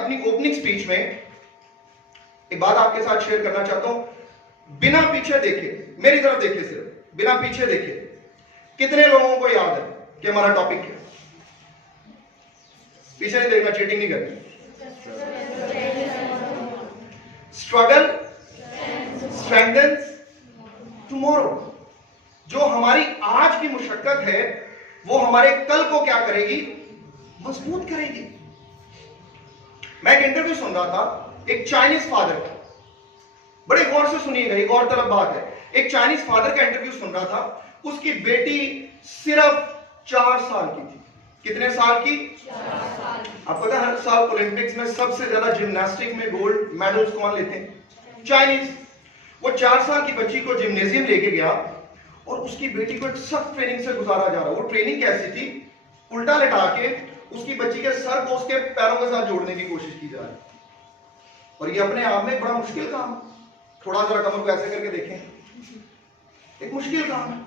अपनी opening speech में एक बात आपके साथ शेयर करना चाहता हूं। बिना पीछे देखे, मेरी तरफ देखे, सिर्फ बिना पीछे देखे, कितने लोगों को याद है कि हमारा टॉपिक क्या है? पीछे नहीं देखना, चीटिंग नहीं करनी। Struggle strengthens tomorrow. जो हमारी आज की मुशक्कत है वो हमारे कल को क्या करेगी? मजबूत करेगी। मैं एक इंटरव्यू सुन रहा था एक चाइनीज फादर का, बड़े गौर से सुनिएगा, ये गौरतलब बात है। एक चाइनीज फादर का इंटरव्यू सुन रहा था। उसकी बेटी सिर्फ 4 साल की थी। कितने साल की? 4 साल। आपको पता है हर साल ओलंपिक्स में सबसे ज्यादा जिम्नास्टिक में गोल्ड मेडल्स कौन लेते हैं? चाइनीज। वो 4 साल की बच्ची को जिम्नेजियम लेके गया और उसकी बेटी को एक सख्त ट्रेनिंग से गुजारा जा रहा। वो ट्रेनिंग कैसी थी? उल्टा लेटा के उसकी बच्ची के सर को उसके पैरों के साथ जोड़ने की कोशिश की जा रही। और ये अपने आप में एक बड़ा मुश्किल काम। थोड़ा जरा कमर को ऐसे करके देखें, एक मुश्किल काम है।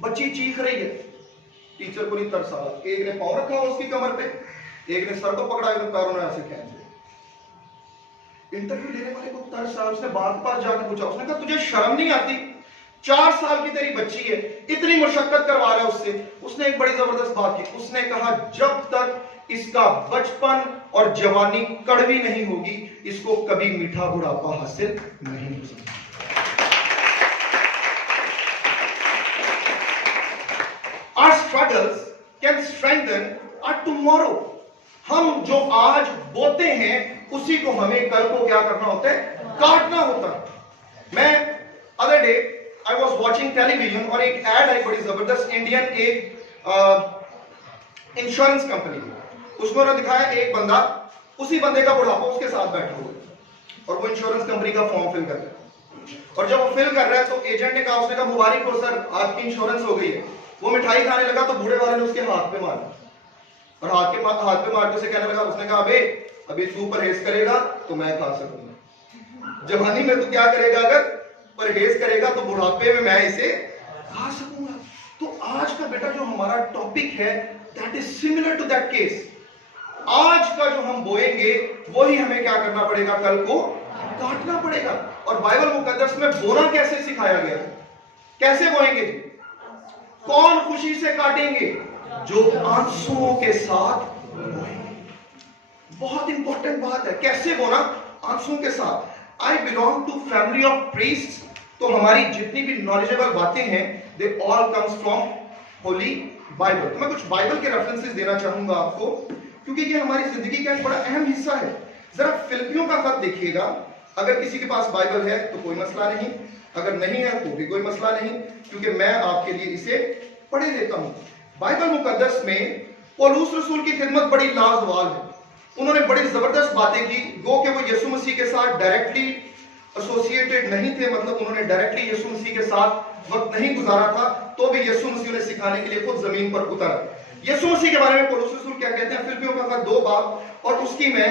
बच्ची चीख रही है, टीचर को नहीं तरस आ रहा। एक ने पांव रखा उसकी कमर पे, एक ने सर को पकड़ा, एक ने पैरों में ऐसे खींच लिया। इंटरव्यू लेने वाले को तरस आ, उसने बात पास जाकर पूछा, उसने कहा तुझे शर्म नहीं आती? 4 साल की तेरी बच्ची है, इतनी मशक्कत करवा रहा है उससे। उसने एक बड़ी जबरदस्त बात की। उसने कहा जब तक इसका बचपन और जवानी कड़वी नहीं होगी, इसको कभी मीठा बुढ़ापा हासिल नहीं हो सकता। Our struggles can strengthen our tomorrow. हम जो आज बोते हैं उसी को हमें कल को क्या करना होता है? काटना होता है। मैं other day I was watching television और एक एड आई बड़ी जबरदस्त, इंडियन एक इंश्योरेंस कंपनी। उसमें उन्होंने दिखाया एक बंदा, उसी बंदे का बुढ़ापा उसके साथ बैठा हुआ है और वो इंश्योरेंस कंपनी का फॉर्म फिल कर रहा है। और जब वो फिल कर रहा है तो एजेंट ने कहा, उसने कहा मुबारक हो सर, आपकी इंश्योरेंस हो गई है। वो मिठाई खाने लगा तो बूढ़े वाले ने उसके हाथ पे मारा और हाथ पे मार के उसे कहने लगा, उसने कहा अभी तू परहेज करेगा तो मैं खा सकूंगा। जवानी में तू क्या करेगा? अगर परहेज करेगा तो बुढ़ापे में मैं इसे खा सकूंगा। तो आज का बेटा जो हमारा टॉपिक है that is similar to that case. आज का जो हम बोएंगे वही हमें क्या करना पड़ेगा? कल को काटना पड़ेगा। और बाइबल मुकद्दस में बोना कैसे सिखाया गया है? कैसे बोएंगे? कौन खुशी से काटेंगे? जो आंसुओं के साथ बोएंगे। बहुत इंपॉर्टेंट बात है। कैसे बोना? आंसुओं के साथ। I belong to family of priests, तो हमारी जितनी भी नॉलेजेबल बातें हैं they all comes from holy Bible. तो मैं कुछ बाइबल के रेफरेंसेस देना चाहूंगा आपको, क्योंकि ये हमारी जिंदगी का एक बड़ा अहम हिस्सा है। जरा फिलिपियों का खत देखिएगा। अगर किसी के पास बाइबल है तो कोई मसला नहीं, अगर नहीं है तो भी कोई मसला नहीं, क्योंकि मैं आपके लिए इसे पढ़े देता हूं। बाइबल मुकद्दस में पौलुस रसूल की खिदमत बड़ी लाजवाब है। उन्होंने बड़ी जबरदस्त बातें की। गो कि वो यीशु मसीह के साथ डायरेक्टली एसोसिएटेड नहीं थे, मतलब उन्होंने डायरेक्टली यीशु मसीह के साथ वक्त नहीं गुजारा था, तो भी यीशु मसीह ने सिखाने के लिए खुद जमीन पर उतरा। यीशु मसीह के बारे में पौलुस रसूल क्या कहते हैं? फिलिपियों का खत 2 बाब और उसकी मैं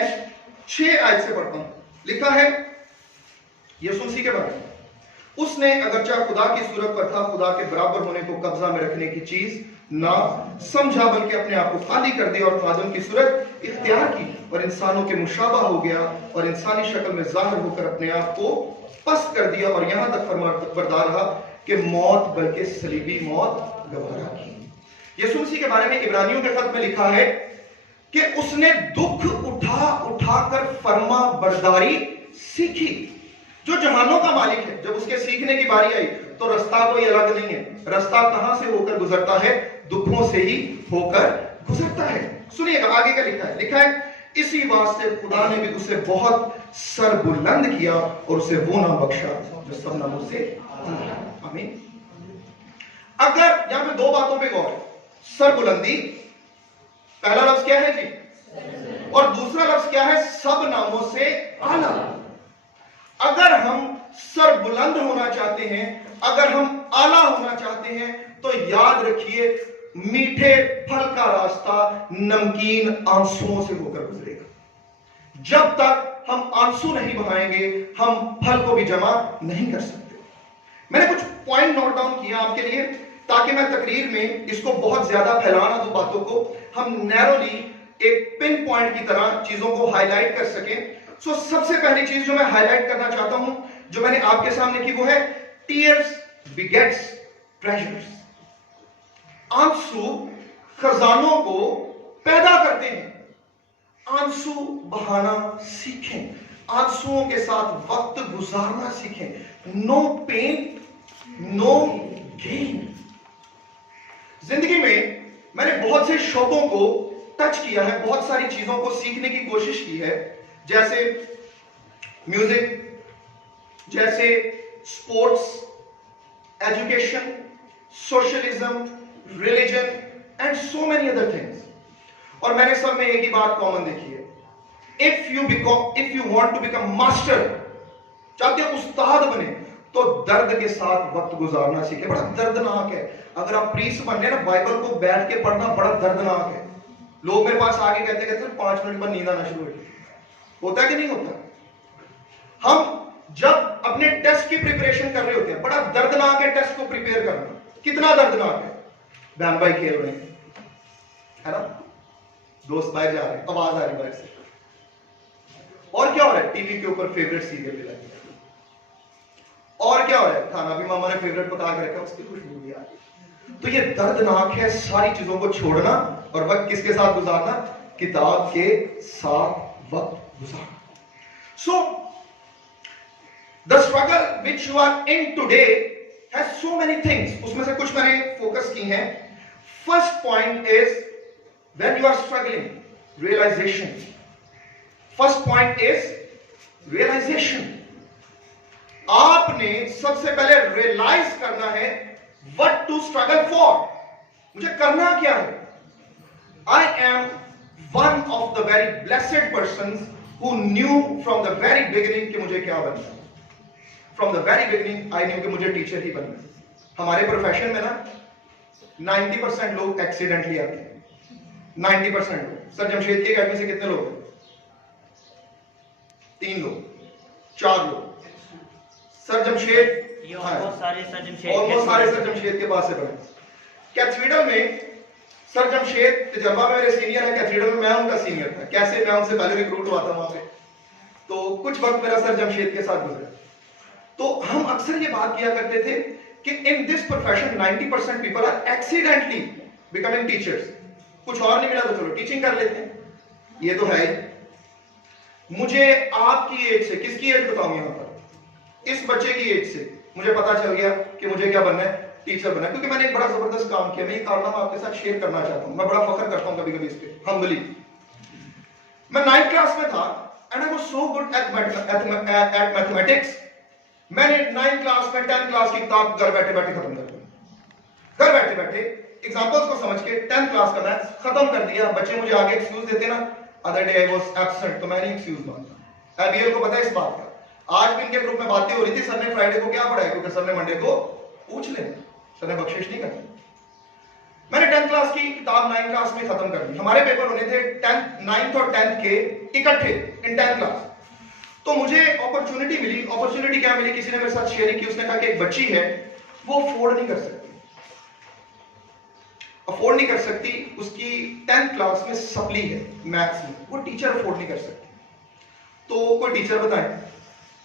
6 आयत से पढ़ता हूं। लिखा है यीशु मसीह के बारे में, उसने अगरचा खुदा की सूरत पर था, खुदा के बराबर होने को कब्जा में रखने की चीज ना समझा, बल्कि अपने आप को खाली कर दिया और खादम की सूरत इख्तियार की और इंसानों के मुशाबा हो गया और इंसानी शक्ल में जाहिर होकर अपने आप को पस्त कर दिया और यहां तक फरमाबरदार रहा कि मौत, बल्कि सलीबी मौत गवारा की। यीशु मसीह के बारे में इब्रानियों के खत में लिखा है कि उसने दुख उठा उठाकर फरमा बरदारी सीखी। जो जहानों का मालिक है, जब उसके सीखने की बारी आई तो रास्ता कोई अलग नहीं है। रास्ता कहां से होकर गुजरता है? दुखों से ही होकर गुजरता है। सुनिएगा आगे क्या लिखा है इसी वास्ते खुदा ने भी उसे बहुत सर बुलंद किया और उसे वो नाम बख्शा जो सब नामों से आमीन। अगर यहां पे 2 बातों पे गौर है। सर बुलंदी, पहला लफ्ज क्या है जी? और दूसरा लफ्ज क्या है? सब नामों से आला। अगर हम सर बुलंद होना चाहते हैं, अगर हम आला होना चाहते हैं, तो याद रखिए मीठे फल का रास्ता नमकीन आंसुओं से होकर गुजरेगा। जब तक हम आंसू नहीं बहाएंगे हम फल को भी जमा नहीं कर सकते। मैंने कुछ पॉइंट नोट डाउन किया आपके लिए ताकि मैं तकरीर में इसको बहुत ज्यादा फैलाना दूं बातों को। हम नैरोली एक पिन पॉइंट की तरह चीजों को हाईलाइट कर सकें। सो सबसे पहली चीज जो मैं हाईलाइट करना चाहता हूं, जो मैंने आपके सामने की, वो है टीयर्स बिगेट्स ट्रेजर्स। आंसू खजानों को पैदा करते हैं। आंसू बहाना सीखें, आंसुओं के साथ वक्त गुजारना सीखें। No pain no gain. जिंदगी में मैंने बहुत से शौकों को टच किया है, बहुत सारी चीजों को सीखने की कोशिश की है, जैसे म्यूजिक, जैसे sports, education, socialism, religion and so many other things. और मैंने सब में एक ही बात कॉमन देखी है, if you want to become master, चाहते हो उस्ताद बने, तो दर्द के साथ वक्त गुजारना सीखे। बड़ा दर्दनाक है, अगर आप प्रीस्ट बनने ना, बाइबल को बैठ के पढ़ना बड़ा दर्दनाक है। लोग मेरे पास आके कहते 5 मिनट बाद नींद आना शुरू होता है कि नहीं होता? हम जब अपने टेस्ट की प्रिपरेशन कर रहे होते हैं, बड़ा दर्दनाक है टेस्ट को प्रिपेयर करना। कितना दर्दनाक है? बहन भाई खेल रहे हैं, है ना, दोस्त बाहर जा रहे हैं, आवाज आ रही बाहर से, और क्या हो रहा है? टीवी के ऊपर फेवरेट सीरियल भी लगी, और क्या हो रहा है? खाना भी मामा ने फेवरेट पका के रखा, उसकी खुशबू भी आ रही। तो ये दर्दनाक है सारी चीजों को छोड़ना और वक्त किसके साथ गुजारना? किताब के साथ वक्त गुजारना। So the struggle which you are in today has so many things. उसमें से कुछ मैंने फोकस की हैं। First point is when you are struggling, realization. First point is realization. आपने सबसे पहले रियलाइज करना है व्हाट टू स्ट्रगल फॉर। मुझे करना क्या है? I am one of the very blessed persons who knew from the very beginning कि मुझे क्या बनना है। From the very beginning I knew कि मुझे टीचर ही बनना है। हमारे प्रोफेशन में ना 90% लोग एक्सीडेंटली आते हैं। 90% लोग। सर जमशेद की अकेडमी से कितने लोग हैं? 3 लोग, 4 लोग। सर जमशेद बहुत सारे सर जमशेद के पास से पढ़े। कैथेड्रल में सर जमशेद तजर्बा में मेरे सीनियर है, कैथेड्रल में मैं उनका सीनियर था। कैसे मैं उनसे पहले रिक्रूट हुआ था वहां पे, तो कुछ वक्त मेरा सर जमशेद के साथ गुजरा। तो हम अक्सर ये बात किया करते थे कि in this profession 90% people are accidentally becoming teachers. कुछ और नहीं मिला तो चलो टीचिंग कर लेते हैं, ये तो है ही। मुझे आपकी एज से, किसकी एज बताऊं यहां पर, इस बच्चे की एज से मुझे पता चल गया कि मुझे क्या बनना है? टीचर बनना है। क्योंकि मैंने एक बड़ा जबरदस्त काम किया। मैं ये कारनामा आपके साथ शेयर करना चाहता हूं। मैं बड़ा फख्र करता हूं कभी कभी इस पे, हम्बली। मैं 9th क्लास में था and I was so good at mathematics. मैंने 9th क्लास में 10th क्लास की किताब घर बैठे बैठे खत्म कर दी। घर बैठे बैठे एग्जांपल्स को समझ के 10th क्लास का मैथ्स खत्म कर दिया। बच्चे मुझे आगे एक्सक्यूज देते ना, other day I was absent, तो मैं नहीं एक्सक्यूज मांगता। एबीएल को पता है इस बात का। आज भी इनके ग्रुप में बातें हो रही थी, सर ने फ्राइडे को क्या पढ़ाया, क्योंकि सर ने मंडे को पूछ लेना, सर ने बख्शिश नहीं करनी। मैंने 10th क्लास की किताब 9th क्लास में खत्म कर दी। हमारे पेपर होने थे 9th और 10th के इकट्ठे इन 10th क्लास। तो मुझे अपॉर्चुनिटी मिली। अपॉर्चुनिटी क्या मिली? किसी ने मेरे साथ शेयरिंग की। उसने कहा कि एक बच्ची है, वो अफोर्ड नहीं कर सकती, उसकी 10th क्लास में सप्ली है मैथ्स में, वो टीचर अफोर्ड नहीं कर सकती। तो कोई टीचर बताए।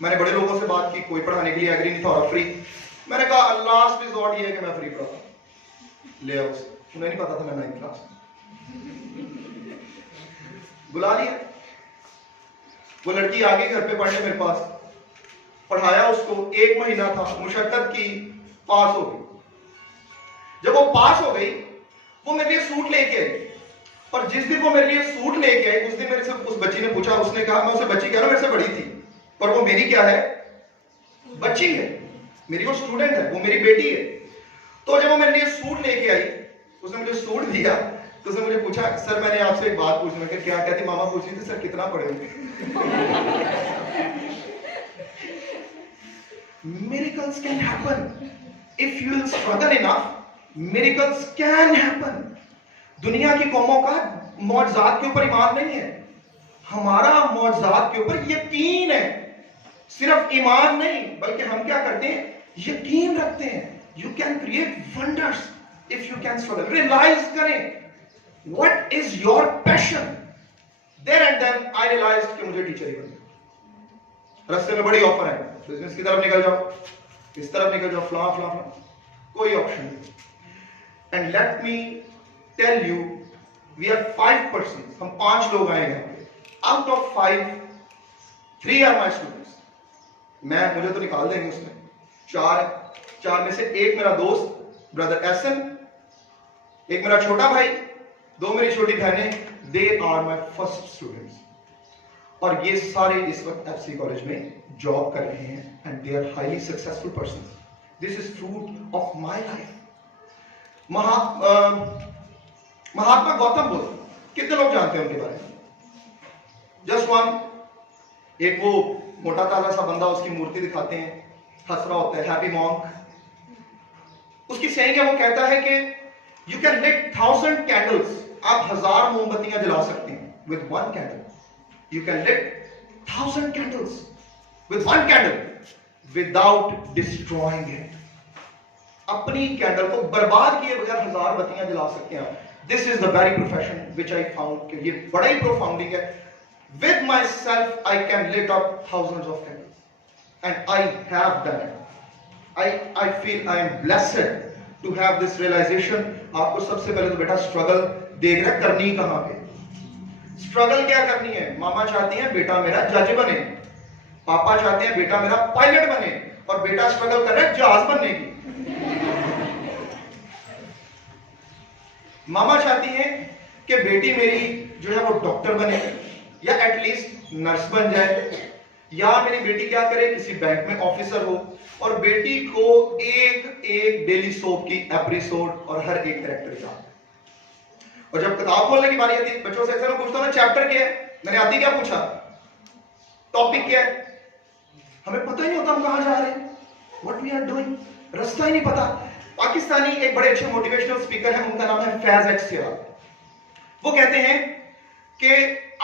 मैंने बड़े लोगों से बात की, कोई पढ़ाने के लिए एग्री नहीं था और फ्री। मैंने कहा लास्ट रिजॉर्ट ये है कि मैं फ्री पढ़ाता। ले आओ उसे। उन्हें नहीं पता था मैं 9th क्लास में। बुला लिया। वो लड़की आ गई घर पे पढ़ने मेरे पास। पढ़ाया उसको, 1 महीना था, मुशक्कत की, पास हो गई। जब वो पास हो गई, वो मेरे लिए सूट लेके आई। और जिस दिन वो मेरे लिए सूट लेके आई, उस दिन मेरे से उस बच्ची ने पूछा, उसने कहा, मैं उसे बच्ची कह रहा हूं, मेरे से बड़ी थी, पर वो मेरी क्या है? बच्ची है। मेरी वो स्टूडेंट है, वो मेरी बेटी है। तो जब वो मेरे लिए सूट लेके आई, उसने मुझे सूट दिया, तो उसने मुझे पूछा, सर मैंने आपसे एक बात पूछना है। क्या कहती? मामा पूछ रही थी, सर कितना पढ़े होंगे? Miracles can happen if you will struggle enough. Miracles can happen. दुनिया की कौमों का मौजज़ात के ऊपर ईमान नहीं है, हमारा मौजज़ात के ऊपर यकीन है। सिर्फ ईमान नहीं, बल्कि हम क्या करते हैं? यकीन रखते हैं। You can create wonders if you can struggle. Realize करें what is your passion. There and then I realized कि मुझे टीचर ही बनना। रास्ते में बड़ी ऑफर है, बिजनेस की तरफ निकल जाओ, इस तरफ निकल जाओ, फला फला फला, कोई ऑप्शन नहीं। And let me tell you, we are 5 persons, हम 5 लोग आए हैं। Out of 5, 3 are my students. मुझे तो निकाल देंगे उसमें, 4 में से एक मेरा दोस्त ब्रदर एसन, एक मेरा छोटा भाई, 2 मेरी छोटी बहनें, they are my first students. और ये सारे इस वक्त एफसी कॉलेज में जॉब कर रहे हैं and they are highly successful persons. This is fruit of my life. Mahatma Gautam Buddha, कितने लोग जानते हैं उनके बारे में? Just one. एक वो मोटा ताजा सा बंदा, उसकी मूर्ति दिखाते हैं, हंस रहा होता है, हैप्पी मॉन्क। उसकी सेइंग है, वो कहता है कि यू कैन लिट 1000 कैंडल्स, आप 1000 मोमबत्तियां जला सकते हैं with 1 candle. You can lit 1000 candles with 1 candle without destroying it. अपनी कैंडल को बर्बाद किए बगैर 1000 बत्तियां जला सकते हैं। This is the very profession which I found कि ये बड़ा ही प्रोफाउंडिंग है। With myself, I can lit up thousands of candles, and I have done it. I feel I am blessed to have this realization. आपको सबसे पहले तो बेटा struggle देख रहे करनी कहां पे? स्ट्रगल क्या करनी है? मामा चाहती हैं बेटा मेरा जज बने, पापा चाहते हैं बेटा मेरा पायलट बने, और बेटा स्ट्रगल कर रहा है जहाज बनने की। मामा चाहती हैं कि बेटी मेरी जो है वो डॉक्टर बने, या एटलीस्ट नर्स बन जाए, या मेरी बेटी क्या करे, किसी बैंक में ऑफिसर हो, और बेटी को एक डेली सोप की एपिसोड और हर एक कैरेक्टर याद। और जब किताब खोलने की बारी आती है, बच्चों से अक्सर मैं पूछता हूं ना चैप्टर क्या है, मैंने आती क्या पूछा, टॉपिक क्या है, हमें पता ही नहीं होता हम कहां जा रहे हैं, व्हाट वी आर डूइंग, रास्ता ही नहीं पता। पाकिस्तानी एक बड़े अच्छे मोटिवेशनल स्पीकर हैं, उनका नाम है फैज एक्स सिराज। वो कहते हैं कि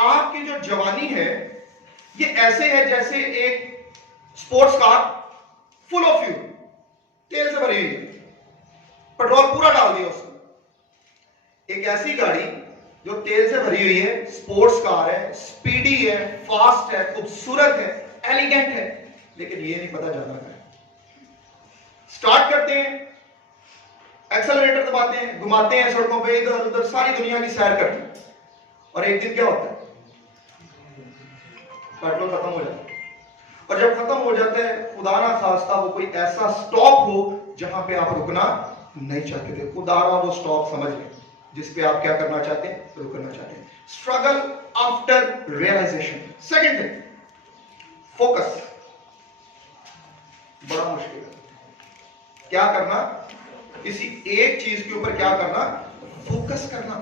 आपकी जो जवानी है ये ऐसे है जैसे एक sports car full of fuel, तेल से भरी हुई है, पेट्रोल पूरा डाल दिया उसमें। एक ऐसी गाड़ी जो तेल से भरी हुई है, स्पोर्ट्स कार है, स्पीडी है, फास्ट है, खूबसूरत है, एलिगेंट है, लेकिन ये नहीं पता जाना है। स्टार्ट करते हैं, एक्सेलरेटर दबाते हैं, घुमाते हैं सड़कों पे, इधर उधर सारी दुनिया की सैर करते हैं, और एक दिन क्या होता है, पेट्रोल खत्म हो जाता है। और जब खत्म हो जाता है, खुदा ना खास्ता वो कोई ऐसा स्टॉप हो जहां पे आप रुकना नहीं चाहते थे, खुदा वो स्टॉप समझ लें जिस पे आप क्या करना चाहते हैं, रुकना चाहते हैं। Struggle after realization. Second thing, focus. बड़ा मुश्किल है क्या करना, किसी एक चीज के ऊपर क्या करना, फोकस करना।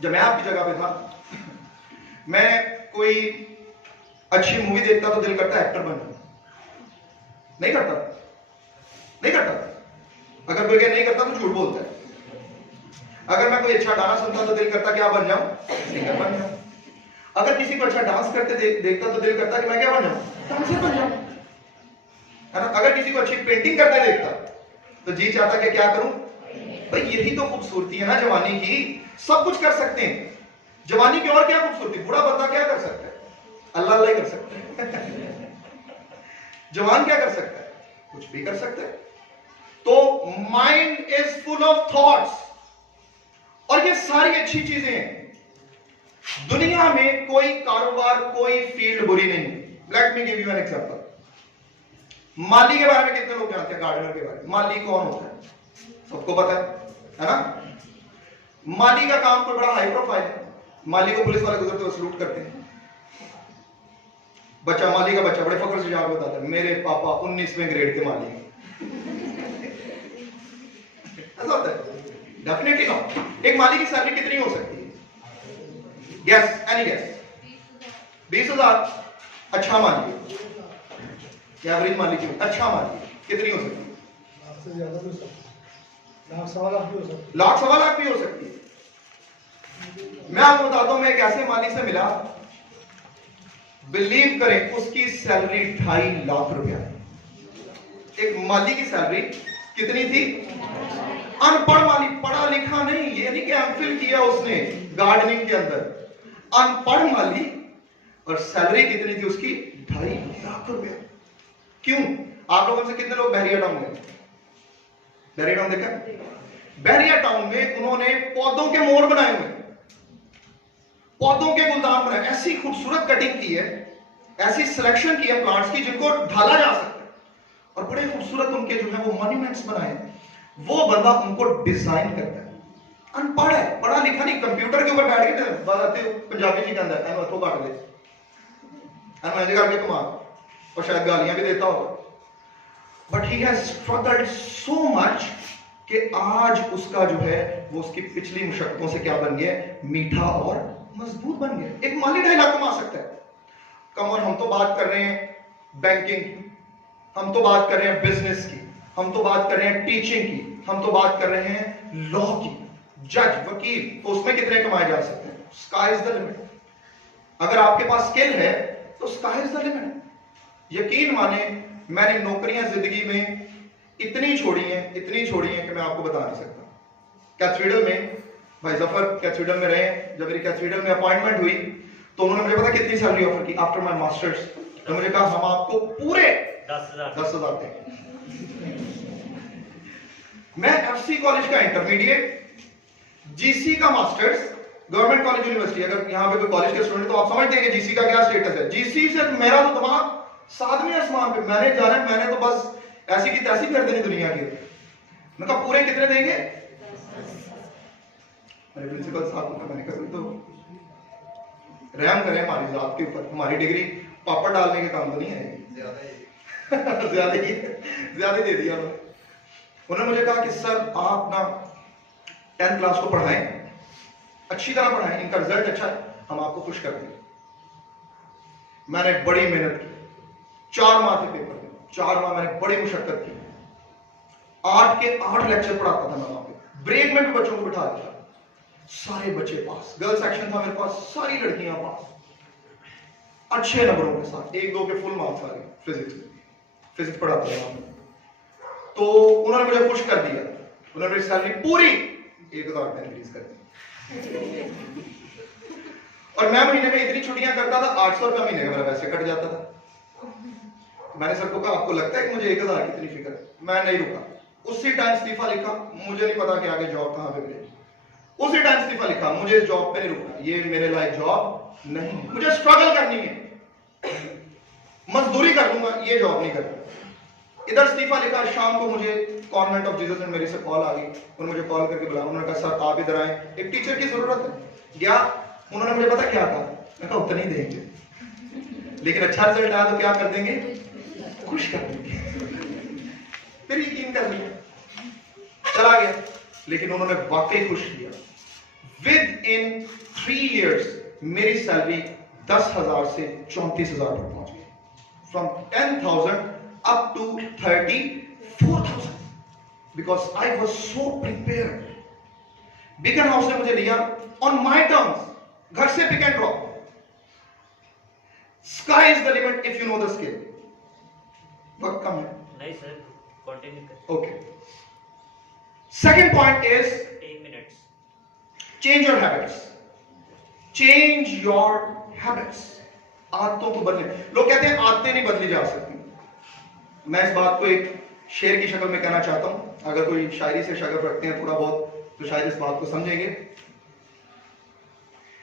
जब मैं आपकी जगह पे था, मैं कोई अच्छी मूवी देखता तो दिल करता एक्टर बन जाऊं, नहीं करता, नहीं करता। अगर कोई नहीं करता तो झूठ बोलता है। अगर मैं कोई अच्छा गाना सुनता तो दिल करता क्या बन जाऊं, सिंगर बन जाऊं। अगर किसी को अच्छा डांस करते देखता तो दिल करता कि मैं क्या बन जाऊं, डांसर बन जाऊं, है ना। अगर किसी को अच्छी पेंटिंग करते देखता तो जी चाहता कि क्या करूं। भाई यही तो खूबसूरती है ना जवानी की, सब कुछ कर सकते हैं जवानी की। और क्या खूबसूरती, बूढ़ा बंदा क्या कर सकता है, अल्लाह अल्लाह ही कर सकता है। जवान क्या कर सकता है, कुछ भी कर सकता है। तो mind is full of thoughts, और ये सारी अच्छी चीजें हैं। दुनिया में कोई कारोबार, कोई फील्ड बुरी नहीं है। Let me give you an example. माली के बारे में कितने लोग जानते हैं, गार्डनर के बारे में? माली कौन होता है, सबको पता है ना। माली का काम कोई बड़ा हाई प्रोफाइल है, माली को पुलिस वाले गुजरते हुए सलूट करते हैं। बच्चा, माली का बच्चा बड़े फख्र से जवाब बताता है, मेरे पापा 19वें ग्रेड के माली हैं। ऐसा होता है? Definitely not. एक माली की सैलरी कितनी हो सकती है? Gas, any gas? 20,000। अच्छा माली, एवरेज माली की, अच्छा माली कितनी हो सकती है? लाख सवा लाख भी हो सकती है। लाख सवा लाख भी हो सकती है। मैं आपको बताता हूं, मैं एक ऐसे माली से मिला, बिलीव करें उसकी सैलरी 2.5 लाख रुपया। एक माली की सैलरी कितनी थी? अनपढ़ माली, पढ़ा लिखा नहीं, ये नहीं कि एमफिल किया उसने गार्डनिंग के अंदर, अनपढ़ माली, और सैलरी कितनी थी उसकी? 2.5 लाख रुपया। क्यों? आप लोगों से कितने लोग बहरिया टाउन गए? बहरिया टाउन देखा? बहरिया टाउन में उन्होंने पौधों के मोर बनाए हुए, पौधों के गुलदान बनाए, ऐसी खूबसूरत कटिंग की है, ऐसी सिलेक्शन की है प्लांट्स की जिनको ढाला जा सकता है, और बड़े खूबसूरत उनके जो है वो मॉन्यूमेंट्स बनाए हैं। वो बंदा उनको डिजाइन करता है, अनपढ़ है, पढ़ा लिखा नहीं, कंप्यूटर के ऊपर बैठ के बताते हो पंजाबी जी कहता है हथों काट ले करके कमा, और शायद गालियां भी देता होगा, but he has struggled so much कि आज उसका जो है वो उसकी पिछली मुशक्कतों से क्या बन गया? मीठा और मजबूत बन गया। एक माली 2.5 लाख कमा सकता है कम, और हम तो बात कर रहे हैं बैंकिंग की, हम तो बात कर रहे हैं बिजनेस की, हम तो बात कर रहे हैं टीचिंग की, हम तो बात कर रहे हैं लॉ की, जज, वकील, तो उसमें कितने कमाए जा सकते हैं? Sky is the limit. अगर आपके पास स्किल है तो स्काई इज द लिमिट। यकीन माने मैंने नौकरियां जिंदगी में इतनी छोड़ी हैं कि मैं आपको बता नहीं सकता। कैथेड्रल में, भाई जफर कैथेड्रल में रहे, जब मेरी कैथेड्रल में अपॉइंटमेंट हुई तो उन्होंने मुझे पता कितनी सैलरी ऑफर की आफ्टर माय मास्टर्स। तो मुझे कहा हम आपको पूरे 10,000 देंगे। मैं एफसी कॉलेज का इंटरमीडिएट, जीसी का मास्टर्स, गवर्नमेंट कॉलेज यूनिवर्सिटी, अगर यहां पे कोई कॉलेज के स्टूडेंट तो आप समझते हैं कि जीसी का क्या स्टेटस है। जीसी से मेरा तो दिमाग सातवें आसमान पे, मैंने जाना, मैंने तो बस ऐसी की तैसी कर देनी दुनिया की। मैं कहा पूरे कितने देंगे? मेरे प्रिंसिपल साहब को मैंने कहा तो रहम करें हमारी जात के ऊपर, हमारी डिग्री पापड़ डालने के काम तो नहीं आएगी, ज्यादा दे दिया उन्होंने। मुझे कहा कि सर आप ना 10th क्लास को पढ़ाएं, अच्छी तरह पढ़ाएं, इनका रिजल्ट अच्छा है, हम आपको खुश कर देंगे। मैंने बड़ी मेहनत की, 4 माह के पेपर थे, 4 माह मैंने बड़ी मुशक्कत की, 8 के 8 लेक्चर पढ़ाता था मैं वहां पे, ब्रेक में भी बच्चों को बिठा देता, सारे बच्चे पास, गर्ल सेक्शन था मेरे पास, सारी लड़कियां पास, अच्छे नंबरों के साथ, 1-2 के फुल मार्क्स आ गए फिजिक्स पढ़ाता था वहां पे। तो उन्होंने मुझे खुश कर दिया, उन्होंने मेरी सैलरी पूरी 1,000 रुपए इंक्रीज कर दी, और मैं महीने में इतनी छुट्टियां करता था, 800 रुपया महीने का मेरा वैसे कट जाता था। मैंने सर को कहा आपको लगता है कि मुझे 1,000 की इतनी फिक्र है? मैं नहीं रुका, उसी टाइम इस्तीफा लिखा, मुझे नहीं पता कि आगे जॉब कहां पे मिलेगी, उसी टाइम इस्तीफा लिखा, मुझे इस जॉब पे नहीं रुकना, ये मेरे लायक जॉब नहीं, मुझे स्ट्रगल करनी है, मजदूरी कर लूंगा, ये जॉब नहीं करना। इधर इस्तीफा लिखा, शाम को मुझे कॉन्वेंट ऑफ जीसस में मेरे से कॉल आ गई, उन्होंने मुझे कॉल करके बुलाया, उन्होंने कहा सर आप इधर आए, एक टीचर की जरूरत है। गया, उन्होंने मुझे पता क्या कहा, मैं कहा उतना ही देंगे, लेकिन अच्छा रिजल्ट आया तो क्या कर देंगे? खुश कर देंगे। फिर यकीन कर लिया, चला गया, लेकिन उन्होंने वाकई खुश किया। विद इन 3 years मेरी सैलरी 10,000 से 34,000 पर पहुंच गई, from 10,000 up to 34,000, because I was so prepared. Beaconhouse ने मुझे लिया on my terms, घर से pick and drop, sky is the limit if you know the skill. वक्त कम है, नहीं सर, कंटिन्यू करें। Okay, second point is 10 minutes। Change your habits, change your habits, आदतों को बदले। लोग कहते हैं आदतें नहीं बदली जा सकती, मैं इस बात को एक शेर की शक्ल में कहना चाहता हूं, अगर कोई शायरी से शगफ रखते हैं थोड़ा बहुत तो शायद इस बात को समझेंगे।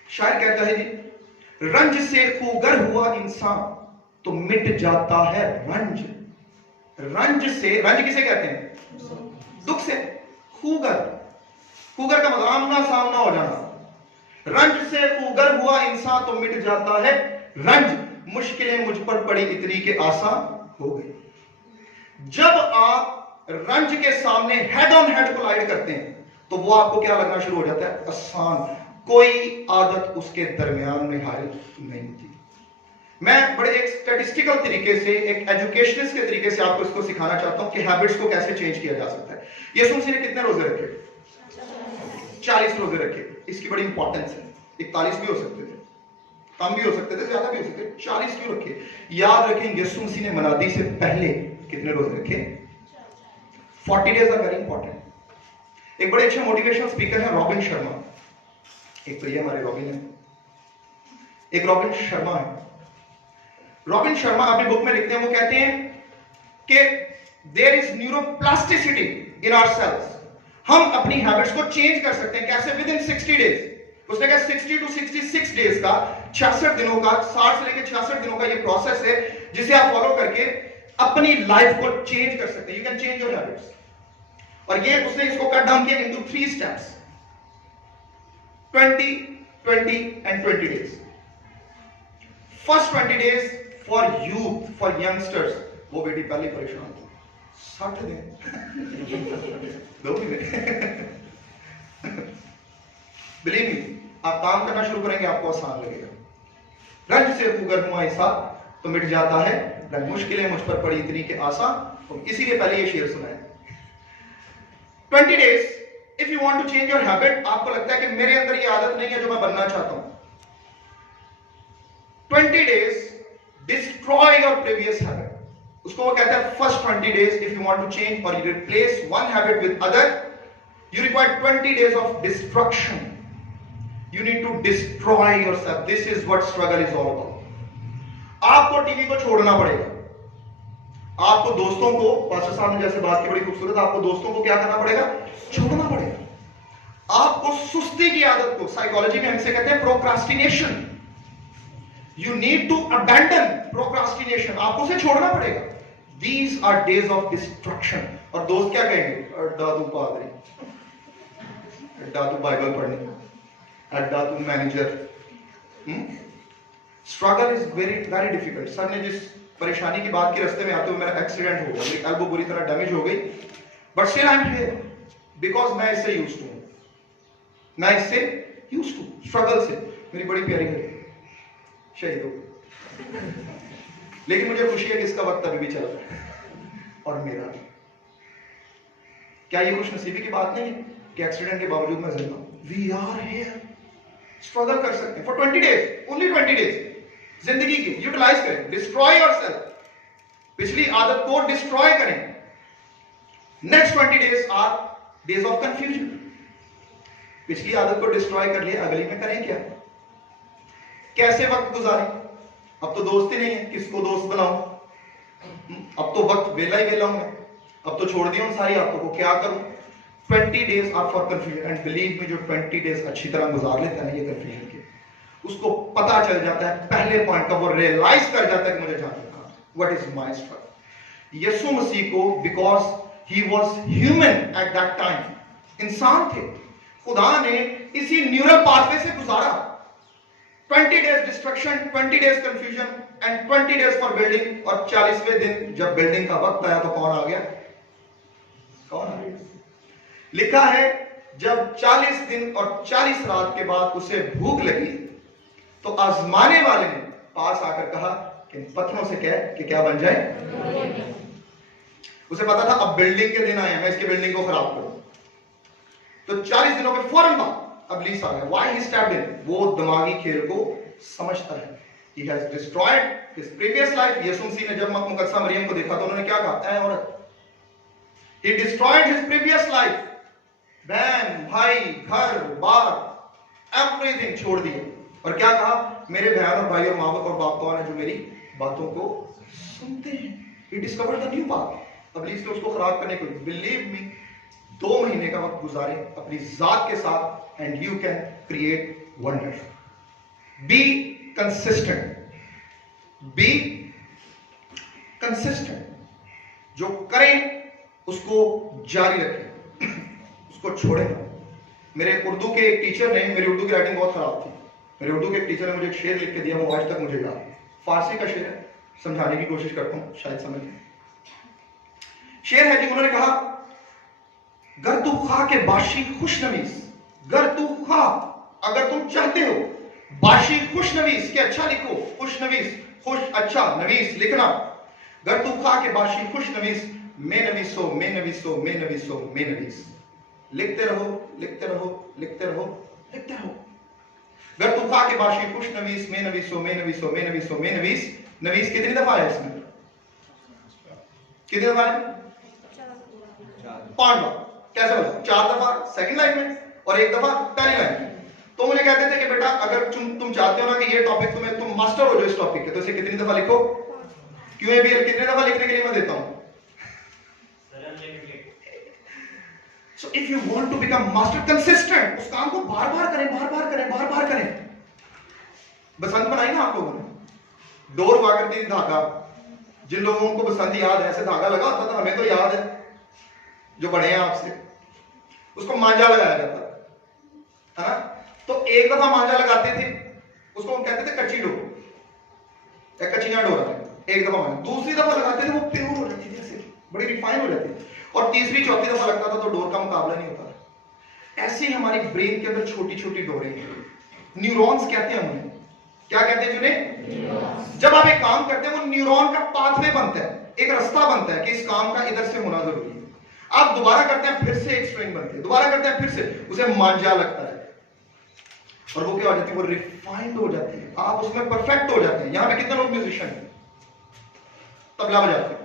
शायर कहता है जी, रंज से खूगर हुआ इंसान तो मिट जाता है रंज। रंज से, रंज किसे कहते हैं? दुख से। खूगर, खूगर का मतलब आमना सामना हो जाना। रंज से खूगर हुआ इंसान तो मिट जाता है रंज, मुश्किलें मुझ पर पड़ी इतनी के आसान हो गई। जब आप रंज के सामने हेड ऑन हेड कोलाइड करते हैं तो वो आपको क्या लगना शुरू हो जाता है? आसान, कोई आदत उसके दरमियान में हायल नहीं होती। मैं बड़े एक स्टैटिस्टिकल तरीके से, एक एजुकेशनिस्ट के तरीके से आपको इसको सिखाना चाहता हूं कि हैबिट्स को कैसे चेंज किया जा सकता है। यीशु मसीह ने कितने रोजे रखे? 40 रोजे रखे। इसकी बड़ी इंपॉर्टेंस है। 41 भी हो सकते थे, कम भी हो सकते थे, ज्यादा भी हो सकते थे, 40 क्यों रखे? याद रखें, यीशु मसीह ने मनादी से पहले कितने रोजे रखे? 40 डेज आर वेरी इंपॉर्टेंट। एक बड़े अच्छे मोटिवेशनल स्पीकर है रॉबिन शर्मा, एक तो ये हमारे रॉबिन है, एक रॉबिन शर्मा है। रॉबिन शर्मा अपनी बुक में लिखते हैं, वो कहते हैं कि there is neuroplasticity in ourselves. हम अपनी हैबिट्स को चेंज कर सकते हैं। कैसे? With in 60 days. उसने कहा 60 टू 66 डेज का, 66 दिनों का, 60 से लेकर 66 दिनों का ये प्रोसेस है जिसे आप फॉलो करके अपनी लाइफ को चेंज कर सकते हैं। You can change your habits. और ये उसने इसको कट डाउन किया into 3 steps, 20, 20 and 20 days. First 20 days for youth, for youngsters. वो बेटी पहले परेशान थी, 60 दिन 2 महीने। बिलीव मी, आप काम करना शुरू करेंगे आपको आसान लगेगा। रंज से उगर हुआ ऐसा तो मिट जाता है रंग, मुश्किलें मुझ पर पड़ी इतनी के आसान, तो इसीलिए पहले ये शेर सुना है। 20 days if you want to change your habit. आपको लगता है कि मेरे अंदर ये आदत नहीं है जो मैं बनना चाहता हूं, 20 days destroy your previous habit. उसको वो कहता है first 20 days if you want to change और you replace one habit with other, you require 20 days of destruction. You need to destroy yourself. This is what struggle is all about. आपको TV को छोड़ना पड़ेगा, आपको दोस्तों को, pastor साहब ने जैसे बात की बड़ी खूबसूरत, आपको दोस्तों को क्या करना पड़ेगा? छोड़ना पड़ेगा। आपको सुस्ती की आदत को, साइकोलॉजी में हम इसे कहते हैं procrastination, you need to abandon procrastination, आपको उसे छोड़ना पड़ेगा। These are days of destruction. और दोस्त क्या कहेंगे? अड्डा तू पादरी, अड्डा तू बाइबल पढ़ने, अड्डा तू manager. Struggle is very very difficult. Sir ने जिस परेशानी की बात की, रास्ते में आते हुए मेरा एक्सीडेंट हो गया, मेरी एल्बो बुरी तरह डैमेज हो गई, but still I am here because मैं इससे यूज्ड हूं, मैं इससे यूज्ड हूं। स्ट्रगल से मेरी बड़ी प्यारी घड़ी शहीद हो, लेकिन मुझे खुशी है कि इसका वक्त अभी भी चल रहा है और मेरा भी। क्या ये खुश नसीबी की बात नहीं है कि एक्सीडेंट के बावजूद मैं जिंदा हूं? We are here. स्ट्रगल कर सकते हैं फॉर 20 डेज, ओनली 20 डेज जिंदगी की यूटिलाइज करें। डिस्ट्रॉय योरसेल्फ, पिछली आदत को डिस्ट्रॉय करें। Next 20 days are days of confusion. पिछली आदत को डिस्ट्रॉय कर लिया, अगली में करें क्या? कैसे वक्त गुजारें? अब तो दोस्त ही नहीं है, किसको दोस्त बनाऊं? अब तो वक्त वेला ही वेला हूं मैं, अब तो छोड़ दिया उन सारी आदतों को, क्या करूं? 20 days are for confusion and believe me, जो 20 डेज अच्छी तरह गुजार लेता है ना ये कंफ्यूजन के, उसको पता चल जाता है पहले पॉइंट का, वो रियलाइज कर जाता है कि मुझे जानना था व्हाट इज माय स्ट्रगल। यीशु मसीह को, because he was human at that time, इंसान थे, खुदा ने इसी न्यूरल पाथवे से गुजारा। 20 days destruction, 20 days confusion and 20 days for building. और 40वें दिन जब बिल्डिंग का वक्त आया तो कौन आ गया? कौन आ गया? लिखा है जब 40 दिन और 40 रात के बाद उसे भूख लगी तो आजमाने वाले ने पास आकर कहा कि इन पत्थरों से कह कि क्या बन जाए। उसे पता था अब बिल्डिंग के दिन आए, मैं इसकी बिल्डिंग को खराब करूं। तो 40 दिनों के फौरन बाद इब्लीस आ गया। Why he stepped in? वो दिमागी खेल को समझता है। He has destroyed his previous life. यीशु मसीह ने जब मुकद्दसा मरियम को देखा तो उन्होंने क्या कहा? ऐ औरत, ही डिस्ट्रॉयड हिज प्रीवियस लाइफ। बहन, भाई, घर बार, एवरीथिंग छोड़ दिया और क्या कहा? मेरे बहन और भाई और माँ बाप और बाप कौन है जो मेरी बातों को सुनते हैं? He discovered the new path. इब्लीस ने उसको खराब करने को, बिलीव मी, 2 महीने का वक्त गुजारे अपनी जात के साथ and you can create wonder. Be consistent, be consistent. जो करें उसको जारी रखें, उसको छोड़े ना। मेरे उर्दू के एक टीचर ने, मेरी उर्दू की राइटिंग बहुत खराब थी, मेरे उर्दू के एक टीचर ने मुझे एक शेर लिख के दिया, वो आज तक मुझे याद। फारसी का शेर है, समझाने की कोशिश करता हूं, शायद समझ में। शेर है जी, उन्होंने कहा, गर तू खा के बाशी खुशनवीस, गर तू खा, अगर तुम चाहते हो, बाशी खुशनवीस के अच्छा लिखो, खुशनवीस, खुश अच्छा नवीस लिखना, गर तू खा के बाशी खुशनवीस, मैं नवीसो मैं नवीसो मैं नवीसो मैं नवीस। लिखते रहो लिखते रहो लिखते रहो लिखते रहो। गर तू खा के बाशी खुशनवीस, मैं नवीसो मैं नवीसो मैं नवीसो मैं नवीस। नवीस कितनी दफा है इसमें? कितनी दफा है? 5 बार। कैसे बोला? 4 दफा सेकंड लाइन में और 1 दफा पहली लाइन में। तो मुझे कहते थे कि बेटा अगर तुम चाहते हो ना कि ये टॉपिक तुम मास्टर हो जो इस टॉपिक के, तो इसे कितनी दफा लिखो। QABL कितनी दफा लिखने के लिए मैं देता हूं? So if you want to become master consistent, उस काम को बार बार करें, बार बार करें, बार बार करें। बसंत बनाई ना आप लोगों ने, डोर हुआ करती थी धागा, जिन लोगों को बसंत याद है, ऐसे धागा लगा होता था, हमें तो याद है जो बड़े हैं आपसे, उसको मांझा लगाया जाता है ना। तो एक दफा मांझा लगाते थे, उसको हम कहते थे कच्ची डोर या कच्चियां डोर, एक दफा मांझा, दूसरी दफा लगाते थे वो प्योर हो जाती थी, ऐसे बड़ी रिफाइन हो जाती थी, और तीसरी चौथी दफा लगता था तो डोर का मुकाबला नहीं होता। ऐसे ही हमारी ब्रेन के अंदर छोटी छोटी डोरें हैं, न्यूरॉन्स कहते हैं उन्हें। क्या कहते हैं जिन्हें? जब आप एक काम करते हैं वो न्यूरॉन का पाथवे बनता है, एक रास्ता बनता है कि इस काम का इधर से होना जरूरी है। आप दोबारा करते हैं, फिर से एक स्ट्रिंग बनती है, दोबारा करते हैं, फिर से उसे मांझा लगता है, और वो क्या हो जाती है? वो रिफाइंड हो जाती है, आप उसमें परफेक्ट हो जाते हैं। यहां पे कितने लोग म्यूजिशियन हैं? तबला बजाते हैं,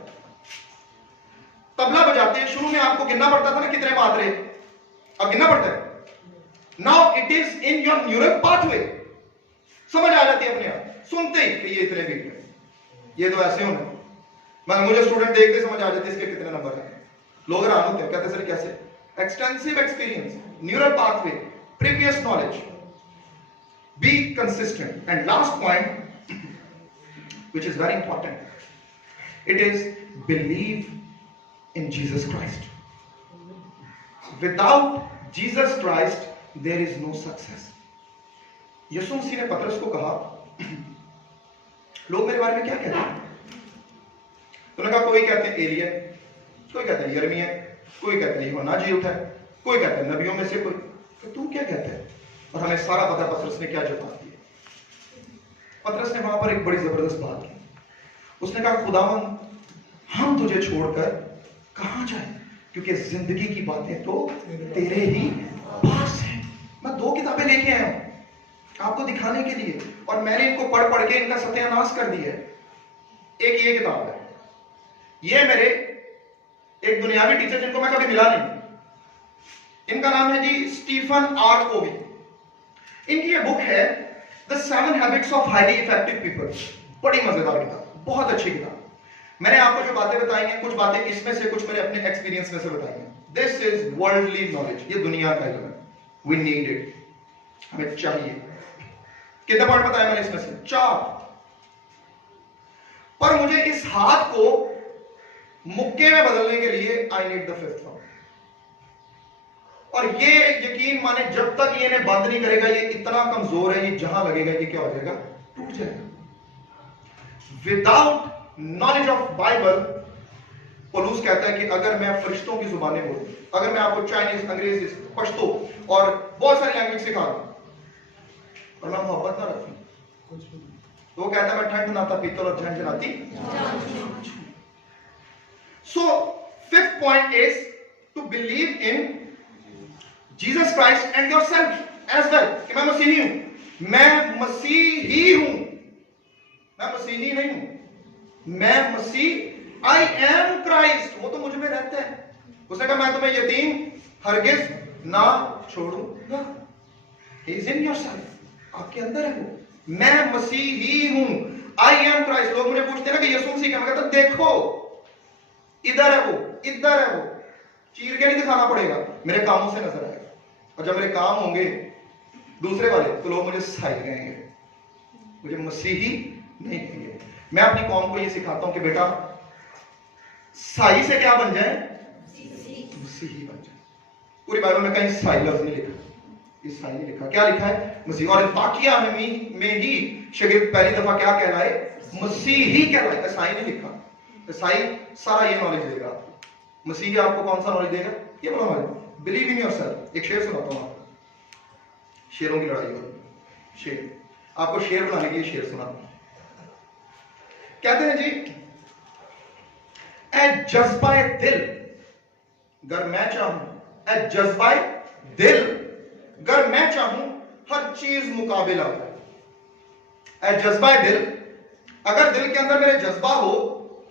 तबला बजाते हैं, शुरू में आपको गिनना पड़ता था ना कितने मात्रे, अब गिनना पड़ता है। Now it is in your neural pathway, समझ आ जाती है अपने आप, सुनते ही कि ये इतने बीट है, ये तो ऐसे होने, मतलब मुझे स्टूडेंट देखते समझ आ जाती है इसके कितने नंबर हैं। लोग हैरान होते हैं, कहते सर कैसे? Extensive experience, neural pathway, previous knowledge, be consistent, and last point which is very important, it is believe in Jesus Christ. Without Jesus Christ there is no success. यीशु मसीह ने पतरस को कहा, लोग मेरे बारे में क्या कहते हैं? उन्होंने कहा कोई कहते हैं एलिया, कोई कहता है यिर्मयाह, कोई कहता है यूहन्ना जी उठा है, कोई कहता है नबियों में से कोई, तो तू क्या कहता है? और हमें सारा पता पतरस ने क्या जवाब दिया। पतरस ने वहां पर एक बड़ी जबरदस्त बात की, उसने कहा खुदावन हम तुझे छोड़कर कहां जाएं, क्योंकि जिंदगी की बातें तो तेरे ही पास हैं। मैं 2 किताबें लेके आया हूं आपको दिखाने के लिए, और मैंने इनको पढ़ पढ़ के इनका सत्यानाश कर दिया है। एक ये किताब है, ये मेरे एक दुनियावी टीचर जिनको मैं कभी मिला नहीं, इनका नाम है जी स्टीफन आर कोवी। इनकी ये बुक है the 7 habits of highly effective people, बड़ी मजेदार किताब, बहुत अच्छी किताब। मैंने आपको जो बातें बताई हैं, कुछ बातें इसमें से, कुछ मैंने अपने एक्सपीरियंस में से बताई हैं। दिस इज वर्ल्डली नॉलेज, ये दुनिया का इल्म है, वी नीड इट, हमें चाहिए। कितने पॉइंट बताए मैंने इसमें से? 4। पर मुझे इस हाथ को मुक्के में बदलने के लिए I need the 5th one. और ये यकीन माने जब तक ये इन्हें बंद नहीं करेगा, ये इतना कमजोर है, ये जहां लगेगा ये क्या हो जाएगा? टूट जाएगा। विदाउट नॉलेज ऑफ बाइबल, पौलुस कहता है कि अगर मैं फरिश्तों की जुबानें बोलूं, अगर मैं आपको चाइनीज, अंग्रेजी, पश्तो और बहुत सारी लैंग्वेज सिखा दूं, और मैं मोहब्बत ना रखूं, तो वो कहता है मैं ठंड नाता पीतल और झंझनाती। So 5th point is to believe in Jesus Christ and yourself as well, कि मैं मसीही हूं, मैं मसीही हूं, मैं मसीही नहीं हूं, मैं मसीह, आई एम क्राइस्ट, वो तो मुझ में रहता है। उसने कहा मैं तुम्हें यतीम हरगिज ना छोड़ूंगा। ही इज इन योरसेल्फ, आपके अंदर है वो, मैं मसीही हूं, आई एम क्राइस्ट। लोग मुझे पूछते हैं ना कि यीशु मसीह का, मैं कहता देखो इधर है वो, इधर है वो, चीर के नहीं दिखाना पड़ेगा, मेरे कामों से नजर आएगा। और जब मेरे काम होंगे दूसरे वाले, तो लोग मुझे साई कहेंगे, मुझे मसीही नहीं कहेंगे। मैं अपनी कौम को ये सिखाता हूं कि बेटा साई से क्या बन जाए? मसीही बन जाए। पूरी बाइबल में कहीं साई लफ्ज नहीं लिखा, ईसाई नहीं लिखा, क्या लिखा है? मसीह। और अंताकिया में ही शागिर्द पहली दफा क्या कहलाए? मसीही कहलाए, ईसाई नहीं लिखा। ईसाई सारा ये नॉलेज देगा आपको, मसीही आपको कौन सा नॉलेज देगा? ये बोला नॉलेज, बिलीव इन योरसेल्फ। एक शेर सुनाता हूं आपको, शेरों की लड़ाई हो, शेर, आपको शेर बनाने के लिए शेर सुना। कहते हैं जी, ए जज्बाए दिल गर मैं चाहूं, ए जज्बाए दिल गर मैं चाहूं हर चीज मुकाबिला हो। ए जज्बाए दिल, अगर दिल के अंदर मेरे जज्बा हो,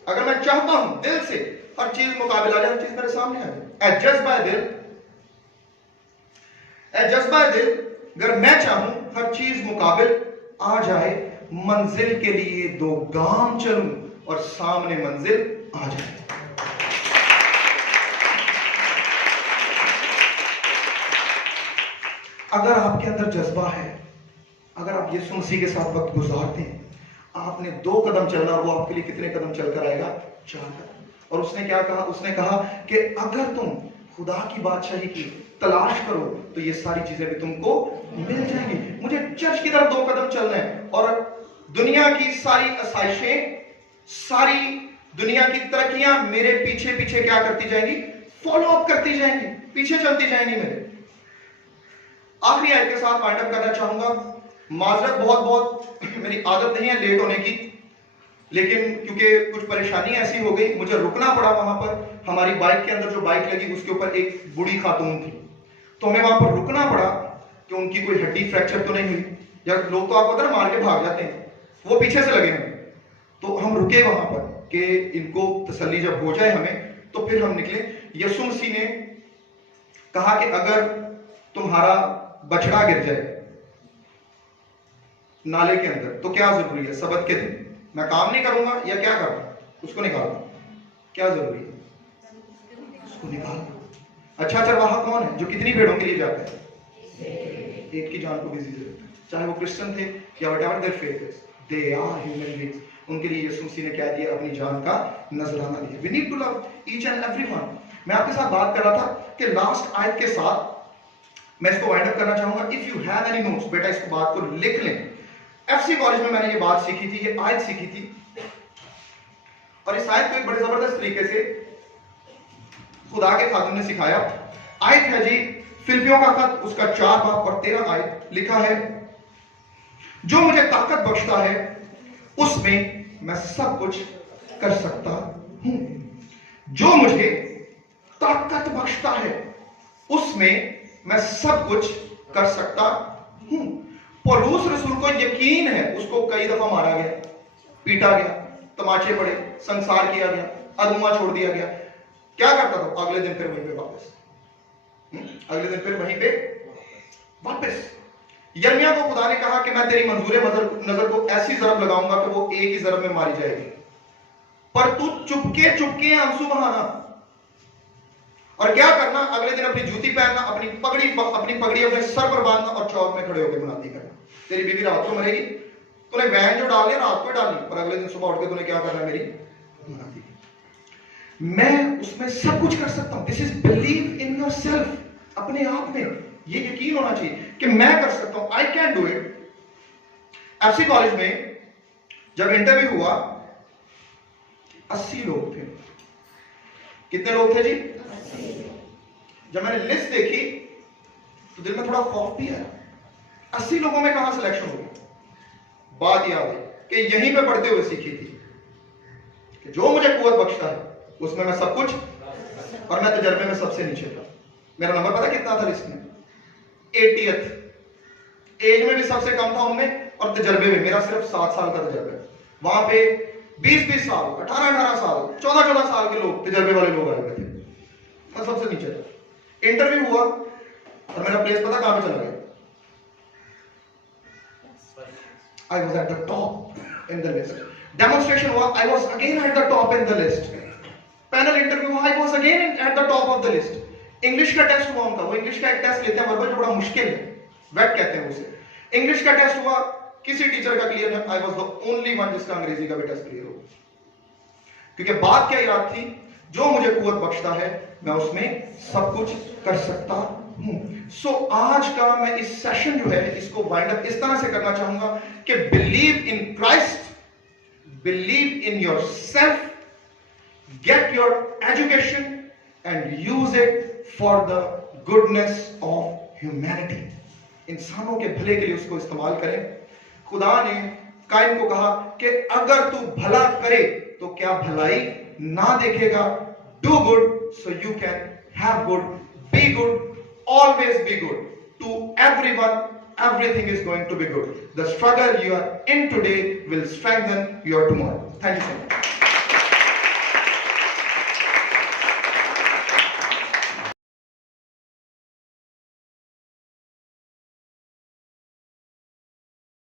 अगर मैं चाहता हूं दिल से हर चीज मुकाबिला, हर चीज मेरे सामने आ जाए। ए जज्बाए दिल, ए जज्बाए दिल अगर मैं चाहूं हर चीज मुकाबिल आ जाए, मंजिल के लिए 2 गाम चलूं और सामने मंजिल आ जाए। अगर आपके अंदर जज्बा है, अगर आप यीशु मसीह के साथ वक्त गुजारते हैं, आपने 2 कदम चलना, और वो आपके लिए कितने कदम चलकर आएगा? 4 कदम। और उसने क्या कहा? उसने कहा कि अगर तुम खुदा की बादशाही की तलाश करो तो ये सारी चीजें भी तुमको मिल जाएंगी। मुझे चर्च की तरफ 2 कदम चलना है, और दुनिया की सारी आसाइशें, सारी दुनिया की तरक्कियां मेरे पीछे पीछे क्या करती जाएंगी? फॉलो अप करती जाएंगी, पीछे चलती जाएंगी मेरे। आखिरी आयत के साथ वाइंड अप करना चाहूंगा। माजरत बहुत मेरी आदत नहीं है लेट होने की, लेकिन क्योंकि कुछ परेशानी ऐसी हो गई, मुझे रुकना पड़ा वहां पर। हमारी बाइक के अंदर जो बाइक लगी उसके ऊपर एक बूढ़ी खातून थी, तो हमें वहां पर रुकना पड़ा कि उनकी कोई हड्डी फ्रैक्चर तो नहीं हुई, या लोग तो आपको पता है मार के भाग जाते हैं, वो पीछे से लगे हैं। तो हम रुके वहां पर कि इनको तसल्ली जब हो जाए हमें, तो फिर हम निकले। यीशु मसीह ने कहा कि अगर तुम्हारा बछड़ा गिर जाए नाले के अंदर तो क्या जरूरी है? सबत के दिन मैं काम नहीं करूंगा या क्या करूंगा? उसको निकालना। क्या जरूरी है? उसको निकालना। अच्छा चरवाहा कौन है जो कितनी भेड़ों के लिए जाता है? एक की जान को भी जीते रहता है, चाहे वो क्रिश्चियन थे या whatever their faith is, they are human beings. उनके लिए यीशु मसीह ने क्या दिया? अपनी जान का नजराना दिया। We need to love each and everyone. मैं आपके साथ बात कर रहा था कि लास्ट आयत के साथ मैं इसको वाइंड अप करना चाहूंगा। If you have any notes, बेटा इस बात को लिख लें। एफसी कॉलेज में मैंने ये बात सीखी थी, ये आयत सीखी थी, और इस आयत को एक बड़े जबरदस्त तरीके से खुदा के खातून ने सिखाया। आयत है जी फिलिपियों का खत, उसका 4 बाब और 13 आयत। लिखा है, जो मुझे ताकत बख्शता है उसमें मैं सब कुछ कर सकता हूं। जो मुझे ताकत बख्शता है उसमें मैं सब कुछ कर सकता हूं। पौलुस रसूल को यकीन है, उसको कई दफा मारा गया, पीटा गया, तमाचे पड़े, संसार किया गया, अधूमा छोड़ दिया गया। क्या करता था? अगले दिन फिर वहीं पे वापस, अगले दिन फिर वहीं पे वापस। यिर्मयाह को खुदा ने कहा कि मैं तेरी मंजूर नजर को ऐसी जरब लगाऊंगा कि वो एक ही जरब में मारी जाएगी, पर तू चुपके चुपके आंसू बहाना। और क्या करना? अगले दिन अपनी जूती पहनना, अपनी पगड़ी अपने सर पर बांधना और चौक में खड़े होकर मुनादी करना। तेरी बीवी रात को मरेगी, तूने वैन जो डाली रात को डाली, और अगले दिन सुबह उठ के तूने क्या करना? मेरी मुनादी। मैं उसमें सब कुछ कर सकता हूं। This is believe in yourself. अपने आप में ये यकीन होना चाहिए कि मैं कर सकता हूं, I can do it. FC college में जब इंटरव्यू हुआ 80 लोग थे। कितने लोग थे जी? 80। जब मैंने लिस्ट देखी तो दिल में थोड़ा खौफ भी आया। 80 लोगों में कहां सिलेक्शन होगी? बात याद है कि यहीं पे पढ़ते हुए सीखी थी कि जो मुझे कुव्वत बख्शता है उसमें मैं सब कुछ, और मैं तजर्बे में सबसे नीचे था। मेरा नंबर पता कितना था लिस्ट में? 80th। एज में भी सबसे कम था उनमें, और तजर्बे में मेरा सिर्फ 7 साल का तजर्बा। वहां पे 20-20 साल, 18-18 साल, 14-14 साल के लोग, तजर्बे वाले लोग आए हुए थे। मैं सबसे नीचे था। इंटरव्यू हुआ और मेरा प्लेस पता कहां पे चला गया? I was at the top in the list. Demonstration हुआ, I was again at the top in the list. Panel interview हुआ, I was again at the top of the list. English का test हुआ उनका, वो English का एक test लेते हैं वर्बल जो बड़ा मुश्किल है, वेट कहते हैं उसे। इंग्लिश का टेस्ट हुआ, किसी टीचर का क्लियर है, I was the only one जिसका अंग्रेजी का भी टेस्ट क्लियर हो। क्योंकि बात क्या इराद थी? जो मुझे कुव्वत बख्शता है मैं उसमें सब कुछ कर सकता हूं। सो आज का मैं इस सेशन जो है इसको वाइंड अप इस तरह से करना चाहूंगा कि believe in Christ, believe in yourself, get your education and use it for the goodness of humanity. इंसानों के भले के लिए उसको इस्तेमाल करें। खुदा ने कायन को कहा कि अगर तू भला करे तो क्या भलाई ना देखेगा? Do good so you can have good. Be good. Always be good. To everyone, everything is going to be good. The struggle you are in today will strengthen your tomorrow. Thank you so much.